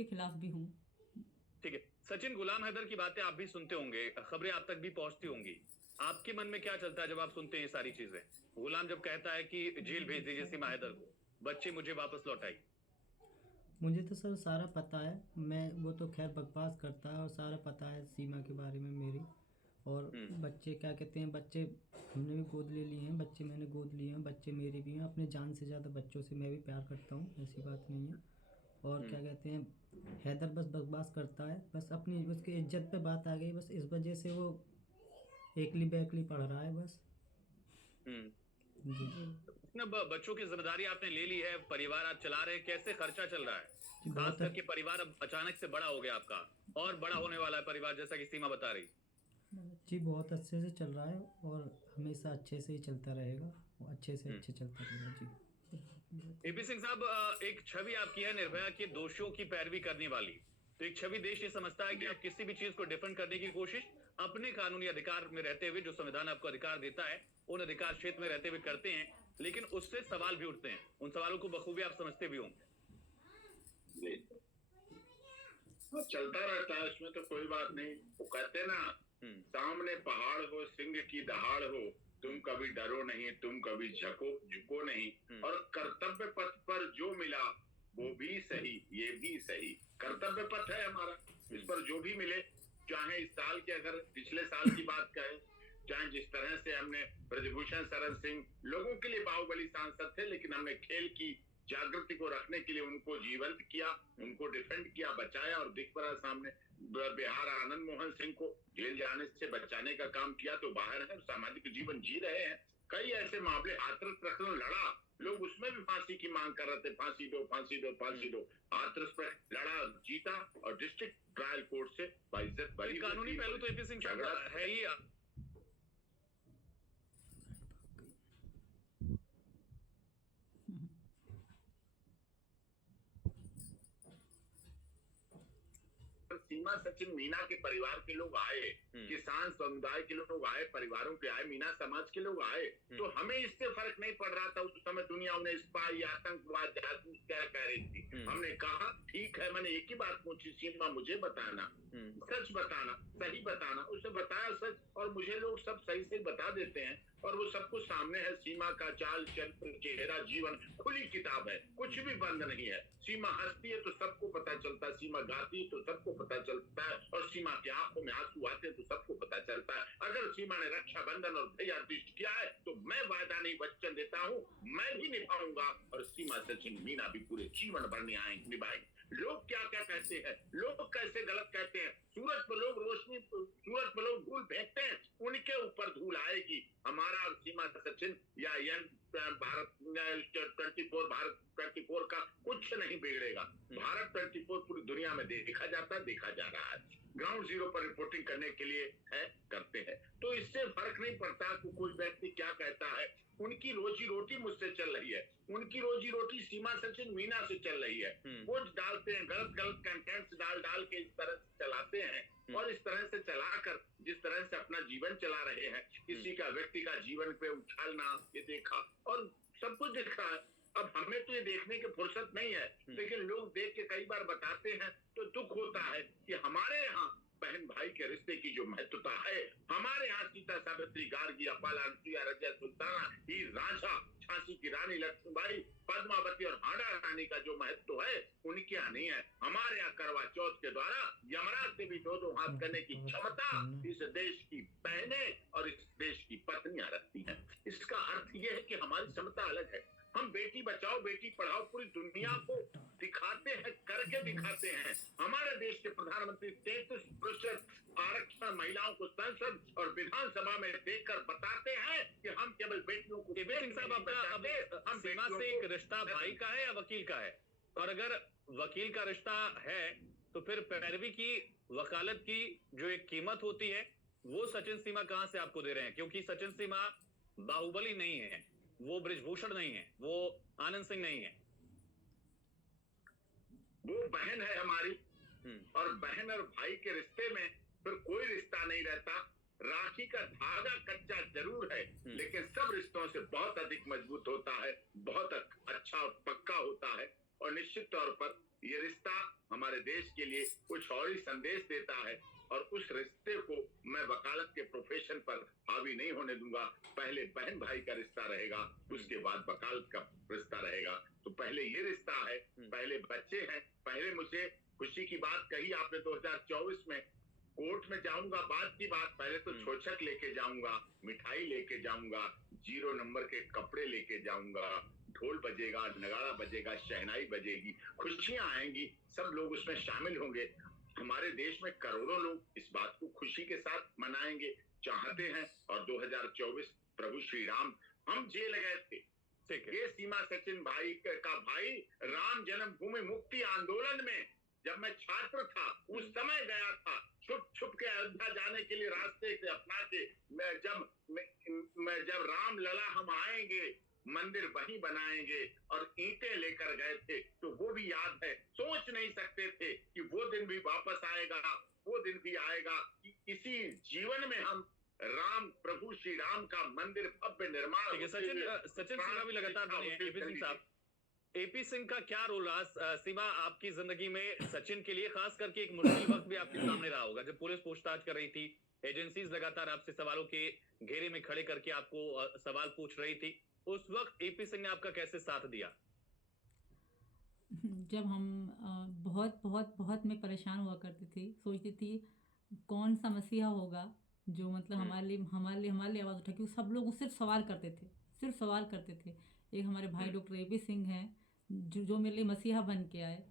उसके खिलाफ भी हूँ। ठीक है। सचिन, गुलाम हैदर की बातें आप भी सुनते होंगे, खबरें आप तक भी पहुंचती होंगी। आपके मन में क्या चलता है जब आप सुनते हैं ये सारी चीजें? गुलाम जब कहता है कि जेल भेज दीजिए सीमा हैदर को, बच्चे मुझे वापस लौटाइए। मुझे तो सर सारा पता है, मैं वो तो खैर बकवास करता है और सारा पता है सीमा के बारे में मेरी। और बच्चे क्या कहते हैं, बच्चे हमने भी गोद ले लिए हैं, बच्चे मैंने गोद लिए हैं, बच्चे मेरे भी हैं। अपने जान से ज़्यादा बच्चों से मैं भी प्यार करता हूँ, ऐसी बात नहीं है। और क्या कहते हैं, हैदर बस बकवास करता है, बस अपनी उसकी इज्जत पे बात आ गई, बस इस वजह से वो एकली बैकली पढ़ रहा है बस। अपने बच्चों की जिम्मेदारी आपने ले ली है, परिवार आप चला रहे हैं, कैसे खर्चा चल रहा है? खास करके परिवार अब अचानक से बड़ा हो गया आपका, और बड़ा होने वाला है परिवार, जैसा कि सीमा बता रही। जी बहुत अच्छे से चल रहा है और हमेशा अच्छे से ही चलता रहेगा, अच्छे से अच्छे चलता रहेगा जी। एपी सिंह साहब, एक छवि आपकी है निर्भया के दोषियों की पैरवी करने वाली। तो एक छवि देश ये समझता है कि आप किसी भी चीज को डिफेंड करने की कोशिश अपने कानूनी अधिकार में रहते हुए, जो संविधान आपको अधिकार देता है, उन अधिकार क्षेत्र में रहते हुए करते हैं, लेकिन उससे सवाल भी उठते हैं। उन सवालों को बखूबी आप समझते भी होंगे। तो चलता रहता है, इसमें तो कोई बात नहीं। वो कहते ना, सामने पहाड़ हो, सिंह की दहाड़ हो, तुम कभी डरो नहीं, तुम कभी झुको नहीं। और कर्तव्य पथ पर जो मिला वो भी सही, ये भी सही। कर्तव्य पथ है हमारा, इस पर जो भी मिले, चाहे इस साल के, अगर पिछले साल की बात करें, चाहे जिस तरह से हमने ब्रजभूषण शरण सिंह, लोगों के लिए बाहुबली सांसद थे, लेकिन हमने खेल की जागृति को रखने के लिए उनको जीवंत किया, उनको डिफेंड किया, बचाया और दिख पड़ा सामने। बिहार आनंद मोहन सिंह को जेल जाने से बचाने का काम किया, तो बाहर है, सामाजिक जीवन जी रहे हैं। कई ऐसे मामले, हाथरस प्रकरण लड़ा, लोग उसमें भी फांसी की मांग कर रहे थे, फांसी दो फांसी दो फांसी दो। हाथरस पर लड़ा, जीता और डिस्ट्रिक्ट ट्रायल कोर्ट से बाइज्जत बरी। कानूनी पहलू तो एपी सिंह साहब है ही। सीमा सचिन मीना के परिवार के लोग आए, किसान समुदाय के लोग आए, परिवारों के आए, मीना समाज के लोग आए, तो हमें इससे फर्क नहीं पड़ रहा था। उस समय दुनिया उन्हें स्पाई, आतंकवाद, जासूस क्या कह रही थी। हमने कहा ठीक है, मैंने एक ही बात पूछी, सीमा मुझे बताना, सच बताना, सही बताना। उसे बताया सच, और मुझे लोग सब सही से बता देते हैं, और वो सब कुछ सामने है। सीमा का चाल चरित्र, चेहरा, जीवन खुली किताब है, कुछ भी बंद नहीं है। सीमा हंसती है तो सबको पता चलता है, सीमा गाती है तो सबको पता चलता है, और सीमा की आंखों में आंसू आते हैं तो सबको पता चलता है। अगर सीमा ने रक्षाबंधन और दयादृष्टि किया है, तो मैं वादा नहीं वचन देता हूँ, मैं भी निभाऊंगा, और सीमा सचिन मीना भी पूरे जीवन भर निभाएंगे। लोग क्या क्या कहते हैं, लोग कैसे गलत कहते हैं। सूरज पर लोग रोशनी, सूरज पर लोग धूल फेंकते हैं, उनके ऊपर धूल आएगी। हमारा और सीमा सचिन या भारत 24, भारत 24 का कुछ नहीं बिगड़ेगा। भारत 24 पूरी दुनिया में देखा जाता है, देखा जा रहा है। ग्राउंड जीरो पर रिपोर्टिंग करने के लिए है, करते हैं, तो इससे फर्क नहीं पड़ता कि कोई व्यक्ति क्या कहता है। उनकी रोजी रोटी मुझसे चल रही है, उनकी रोजी रोटी सीमा सचिन मीना से चल रही है। वो डालते हैं, गलत गलत कंटेंट्स डाल के इस तरह से चलाते हैं, और इस तरह से चलाकर जिस तरह से अपना जीवन चला रहे हैं, किसी का व्यक्ति का जीवन पे उछालना, ये देखा और सब कुछ दिख रहा है। अब हमें तो ये देखने की फुर्सत नहीं है, लेकिन लोग देख के कई बार बताते हैं तो दुख होता है कि हमारे यहाँ बहन भाई के रिश्ते की जो महत्वता है, हमारे यहाँ सीता, सावित्री, गार्गी, अपाला, अनुसुईया, रजिया, सुल्ताना, हीर, रांझा, झांसी की रानी लक्ष्मीबाई, पद्मावती और हाड़ा रानी का जो महत्व है, उनके यहाँ नहीं है। हमारे यहाँ करवा चौथ के द्वारा यमराज से भी दो हाथ करने की क्षमता इस देश की बहनें और इस देश की पत्नियां रखती हैं। इसका अर्थ यह है कि हमारी क्षमता अलग है। हम बेटी बचाओ बेटी पढ़ाओ पूरी दुनिया को दिखाते हैं, करके दिखाते हैं। हमारे देश के प्रधानमंत्री 33% आरक्षण महिलाओं को संसद और विधानसभा में देकर बताते हैं कि हम केवल बेटियों को। हम सीमा से एक रिश्ता भाई का है या वकील का है? और अगर वकील का रिश्ता है तो फिर पैरवी की, वकालत की जो एक कीमत होती है, वो सचिन सीमा कहां से आपको दे रहे हैं? क्योंकि सचिन सीमा बाहुबली नहीं है, वो ब्रिजभूषण नहीं है, वो आनंद सिंह नहीं है। वो बहन है हमारी, और बहन और भाई के रिश्ते में फिर कोई रिश्ता नहीं रहता। राखी का धागा कच्चा जरूर है, लेकिन सब रिश्तों से बहुत अधिक मजबूत होता है, बहुत अच्छा और पक्का होता है। और निश्चित तौर पर यह रिश्ता हमारे देश के लिए कुछ और ही संदेश देता है। और उस रिश्ते को मैं वकालत के प्रोफेशन पर हावी नहीं होने दूंगा। पहले बहन भाई का रिश्ता रहेगा, उसके बाद वकालत का रिश्ता रहेगा। तो पहले ये रिश्ता है, पहले बच्चे हैं। पहले मुझे खुशी की बात कही आपने 2024 में, कोर्ट में जाऊंगा बात की बात, पहले तो छोचक लेके जाऊंगा, मिठाई लेके जाऊंगा, 0 नंबर के कपड़े लेके जाऊंगा, ढोल बजेगा, नगाड़ा बजेगा, शहनाई बजेगी, खुशियां आएंगी, सब लोग उसमें शामिल होंगे। हमारे देश में करोड़ों लोग इस बात को खुशी के साथ मनाएंगे, चाहते हैं। और 2024 प्रभु श्री राम, हम जेल गए थे, ये सीमा सचिन भाई का भाई राम जन्मभूमि मुक्ति आंदोलन में जब मैं छात्र था उस समय गया था, छुप छुप के अयोध्या जाने के लिए रास्ते से अपना के। जब राम लला हम आएंगे, मंदिर वहीं बनाएंगे, और ईंटें लेकर गए थे, तो वो भी याद है। सोच नहीं सकते थे कि वो दिन भी वापस आएगा, वो दिन भी आएगा कि इसी जीवन में हम राम, प्रभु श्री राम का मंदिर भव्य निर्माण। सचिन सिन्हा भी लगातार बने हैं। एपी सिंह साहब, एपी सिंह का क्या रोल रहा सीमा आपकी जिंदगी में, सचिन के लिए खास करके? एक मुश्किल वक्त भी आपके सामने रहा होगा जब पुलिस पूछताछ कर रही थी, एजेंसीज लगातार आपसे सवालों के घेरे में खड़े करके आपको सवाल पूछ रही थी, उस वक्त एपी सिंह ने आपका कैसे साथ दिया? जब हम बहुत बहुत बहुत मैं परेशान हुआ करती थी, सोचती थी कौन सा मसीहा होगा जो मतलब हमारे लिए आवाज़ उठा, क्योंकि सब लोग सिर्फ सवाल करते थे, सिर्फ सवाल करते थे। एक हमारे भाई डॉक्टर एपी सिंह हैं जो मेरे लिए मसीहा बन के आए।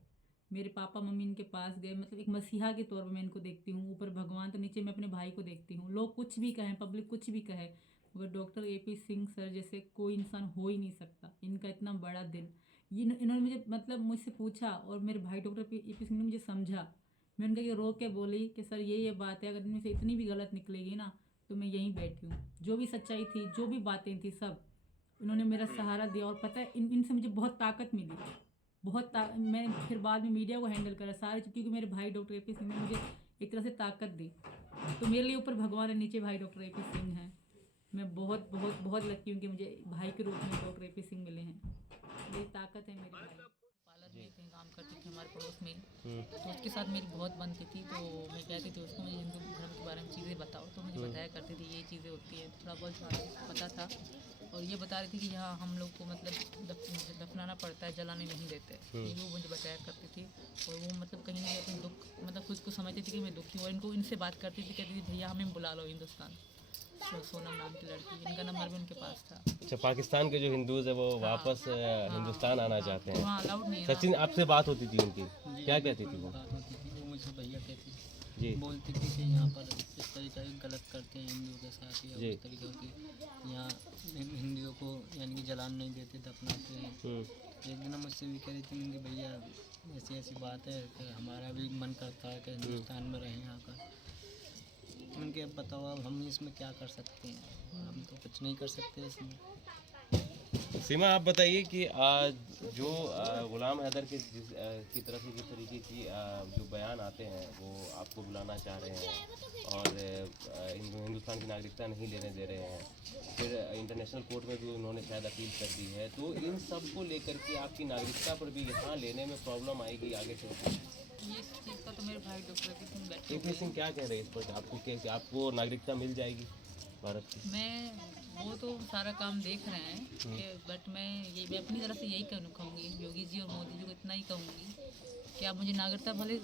मेरे पापा मम्मी इनके पास गए, मतलब एक मसीहा के तौर पर मैं इनको देखती हूँ। ऊपर भगवान तो नीचे मैं अपने भाई को देखती हूँ। लोग कुछ भी कहें, पब्लिक कुछ भी कहे, मगर डॉक्टर एपी सिंह सर जैसे कोई इंसान हो ही नहीं सकता। इनका इतना बड़ा दिल, इन्होंने मुझे मतलब मुझसे पूछा, और मेरे भाई डॉक्टर एपी सिंह ने मुझे समझा। मैं उनके ये रोक के बोली कि सर ये बात है, अगर इनमें से इतनी भी गलत निकलेगी ना तो मैं यहीं बैठी हूँ। जो भी सच्चाई थी, जो भी बातें थी, सब इन्होंने मेरा सहारा दिया। और पता है इनसे मुझे बहुत ताकत मिली, मैं फिर बाद में मीडिया को हैंडल करा सारे, क्योंकि मेरे भाई डॉक्टर एपी सिंह ने मुझे एक तरह से ताकत दी। तो मेरे लिए ऊपर भगवान है, नीचे भाई डॉक्टर एपी सिंह हैं। मैं बहुत बहुत बहुत लकी हूँ कि मुझे भाई के रूप में डॉक्टर एपी सिंह मिले हैं। ये ताकत है मेरे भाई। पार्लर में कहीं काम करती थी हमारे पड़ोस में, तो उसके साथ मेरी बहुत बनती थी। तो मैं कहती थी उसको मुझे हिंदू धर्म के बारे में चीज़ें बताओ, तो मुझे बताया करती थी ये चीज़ें होती हैं, थोड़ा बहुत पता था। और ये बता रही थी कि यहाँ हम लोग को मतलब दफनाना पड़ता है, जलाने नहीं देते, ये वो मुझे बताया करती थी। और वो मतलब कहीं ना कहीं अपने दुख, मतलब खुद को समझती थी कि मैं दुखी हूँ। और इनको इनसे बात करती थी, कहती थी भैया हमें बुला लो हिंदुस्तान। सोनम नाम की लड़की, इनका नंबर भी उनके पास था। अच्छा, पाकिस्तान के जो हिंदूज है वो वापस हिंदुस्तान आना चाहते हैं। वहाँ अलाउड नहीं है। सचिन आपसे बात होती थी उनकी, क्या कहती थी वो? बात होती थी, वो मुझे भैया कहती थी जी, बोलती थी कि यहाँ पर इस तरीके से गलत करते हैं हिंदुओं के साथ, या उस तरीके की यहाँ हिंदुओं को यानी कि जलान नहीं देते, दफनाते हैं। एक दिन मुझसे भी कह रही थी कि भैया ऐसी ऐसी बात है कि हमारा भी मन करता है कि हिंदुस्तान में रहें यहाँ का। उनके अब बताओ, अब हम इसमें क्या कर सकते हैं? हम तो कुछ नहीं कर सकते इसमें। सीमा आप बताइए कि जो गुलाम हैदर की तरफ से जिस तरीके की जो बयान आते हैं वो आपको बुलाना चाह रहे हैं और हिंदुस्तान की नागरिकता नहीं लेने दे रहे हैं, फिर इंटरनेशनल कोर्ट में भी उन्होंने शायद अपील कर दी है, तो इन सब को लेकर के आपकी नागरिकता पर भी यहाँ लेने में प्रॉब्लम आएगी आगे चलकर? ये चीज़ का तो मेरे भाई डॉक्टर एपी सिंह बैठे एपी सिंह क्या कह रहे हैं इस पर? आपको नागरिकता मिल जाएगी भारत की? मैं वो तो सारा काम देख रहे हैं कि बट मैं अपनी तरफ से यही कहूँगी योगी जी और मोदी जी को इतना ही कहूँगी कि आप मुझे नागरिकता भले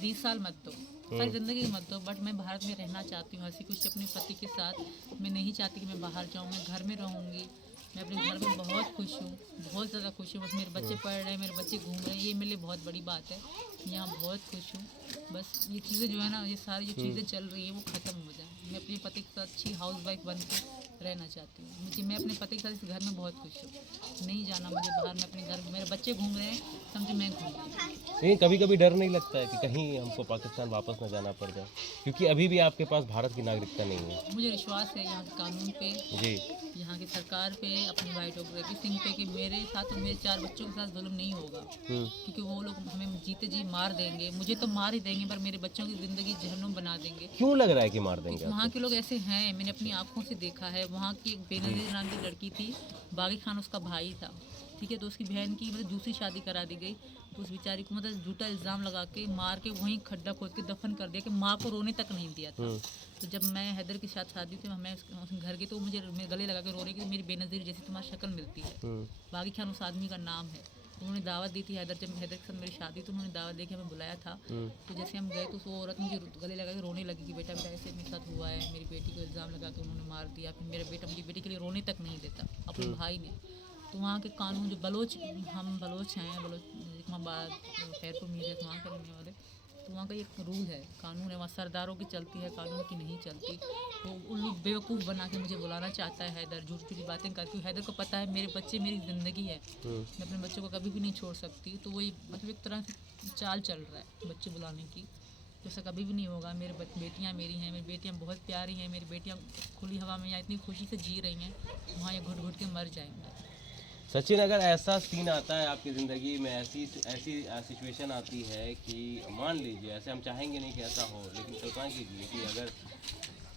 20 साल मत दो, सारी ज़िंदगी मत दो, बट मैं भारत में रहना चाहती हूँ हंसी खुशी अपने पति के साथ। मैं नहीं चाहती कि मैं बाहर जाऊँ, मैं घर में रहूँगी। मैं अपने घर में बहुत खुश हूँ, बहुत ज़्यादा खुश हूँ। बस मेरे बच्चे पढ़ रहे हैं, मेरे बच्चे घूम रहे हैं, ये मेरे लिए बहुत बड़ी बात है। यहाँ बहुत खुश हूँ। बस ये चीज़ें जो है ना, ये सारी जो चीज़ें चल रही है वो ख़त्म हो जाए। मैं अपने पति के साथ अच्छी हाउस वाइफ बन के रहना चाहती हूँ। मैं अपने पति के साथ इस घर में बहुत खुश हूँ। नहीं जाना मुझे बाहर में, अपने घर में मेरे बच्चे घूम रहे हैं, समझे मैं घूम रही हूँ। नहीं, कभी कभी डर नहीं लगता है कि कहीं हमको पाकिस्तान वापस न जाना पड़ जाए, क्योंकि अभी भी आपके पास भारत की नागरिकता नहीं है? मुझे विश्वास है यहाँ के कानून पे, जी, यहाँ की सरकार पे, अपने भाई डॉक्टर एपी सिंह पे कि मेरे साथ और मेरे 4 बच्चों के साथ जुल्म नहीं होगा। क्योंकि वो लोग हमें जीते जी मार देंगे, मुझे तो मार ही देंगे, पर मेरे बच्चों की ज़िंदगी जहन्नुम बना देंगे। क्यों लग रहा है कि मार देंगे? वहाँ के लोग ऐसे हैं, मैंने अपनी आंखों से देखा है। वहाँ की एक बेनज़ीर नाम की लड़की थी, बागी खान उसका भाई था, ठीक है, तो उसकी बहन की मतलब दूसरी शादी करा दी गई। तो उस बेचारी को मतलब झूठा इल्ज़ाम लगा के मार के वहीं खड्डा खोद के दफन कर दिया कि माँ को रोने तक नहीं दिया था। तो जब मैं हैदर के साथ शादी थी, मैं उसके घर गई तो मुझे मेरे गले लगा के रो रही कि मेरी बेनज़ीर जैसी तुम्हारी शक्ल मिलती है। बागी खान उस आदमी का नाम है। उन्होंने दावत दी थी हैदर, जब हैदर के साथ मेरी शादी तो उन्होंने दावत दे के हमें बुलाया था। तो जैसे हम गए तो वो औरत मुझे गले लगा के रोने लगी कि बेटा बेटा ऐसे मेरे साथ हुआ है, मेरी बेटी को इल्ज़ाम लगा के उन्होंने मार दिया, फिर मेरा बेटा मेरी बेटी के लिए रोने तक नहीं देता अपने भाई ने। तो वहाँ के कानून जो बलोच, हम बलोच हैं, बलोच इस्लामाबाद खैरपुर मीर वहाँ के रहने वाले, तो वहाँ का एक रूल है, कानून है, वहाँ सरदारों की चलती है, कानून की नहीं चलती। तो उन लोग बेवकूफ़ बना के मुझे बुलाना चाहता है हैदर, झूठी झूठी बातें करके। हैदर को पता है मेरे बच्चे मेरी ज़िंदगी है, मैं अपने बच्चों को कभी भी नहीं छोड़ सकती। तो वही मतलब एक तरह से चाल चल रहा है बच्चे बुलाने की, तो ऐसा कभी भी नहीं होगा। मेरे बेटियाँ मेरी हैं, मेरी बेटियाँ बहुत प्यारी हैं, मेरी बेटियाँ खुली हवा में यहाँ इतनी खुशी से जी रही हैं, वहाँ ये घुट घुट के मर जाएंगे। सचिन, अगर ऐसा सीन आता है आपकी ज़िंदगी में, ऐसी सिचुएशन आती है कि मान लीजिए, ऐसे हम चाहेंगे नहीं कि ऐसा हो, लेकिन कल्पना कीजिए कि अगर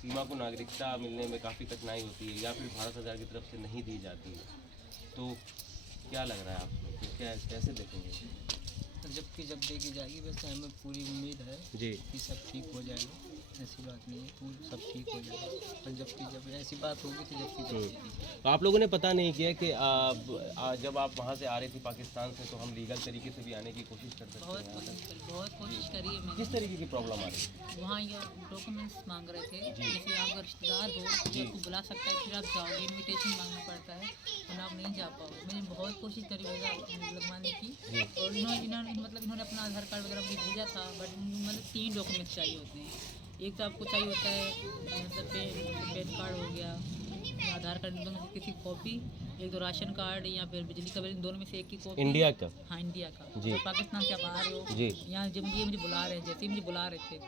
सीमा को नागरिकता मिलने में काफ़ी कठिनाई होती है या फिर भारत सरकार की तरफ से नहीं दी जाती है, तो क्या लग रहा है आपको, कैसे देखेंगे? जब देखी जाएगी, वैसे हमें पूरी उम्मीद है जी कि सब ठीक हो जाएगा, ऐसी बात नहीं है, पूरी सब ठीक हो जाएगा। और जब ऐसी बात होगी तो तो आप लोगों ने पता नहीं किया कि जब आप वहाँ से आ रही थी पाकिस्तान से, तो हम लीगल तरीके से भी आने की कोशिश कर सकते हैं? बहुत कोशिश करी है मैंने। किस तरीके की प्रॉब्लम आ रही है? वहाँ ये डॉक्यूमेंट्स मांग रहे थे, जैसे आपका रिश्तेदार हो तो आपको बुला सकता है, फिर आप जाओगे, इनविटेशन मांगना पड़ता है, वरना आप नहीं जा पाओगे। मैंने बहुत कोशिश करी होगा लगवाने की, और इन्होंने अपना आधार कार्ड वगैरह मुझे भेजा था, बट मतलब 3 डॉक्यूमेंट्स चाहिए होते हैं। एक तो आपको चाहिए होता है मतलब पैन कार्ड हो गया, आधार कार्ड, इन दोनों में से किसी कॉपी, एक तो राशन कार्ड या फिर बिजली का बिल, इन दोनों में से एक की कॉपी। इंडिया का? हाँ, इंडिया का। जी। तो पाकिस्तान से आप आ रहे हो, जी। यहाँ जब मुझे बुला रहे हैं, जैसे ही मुझे बुला रहे थे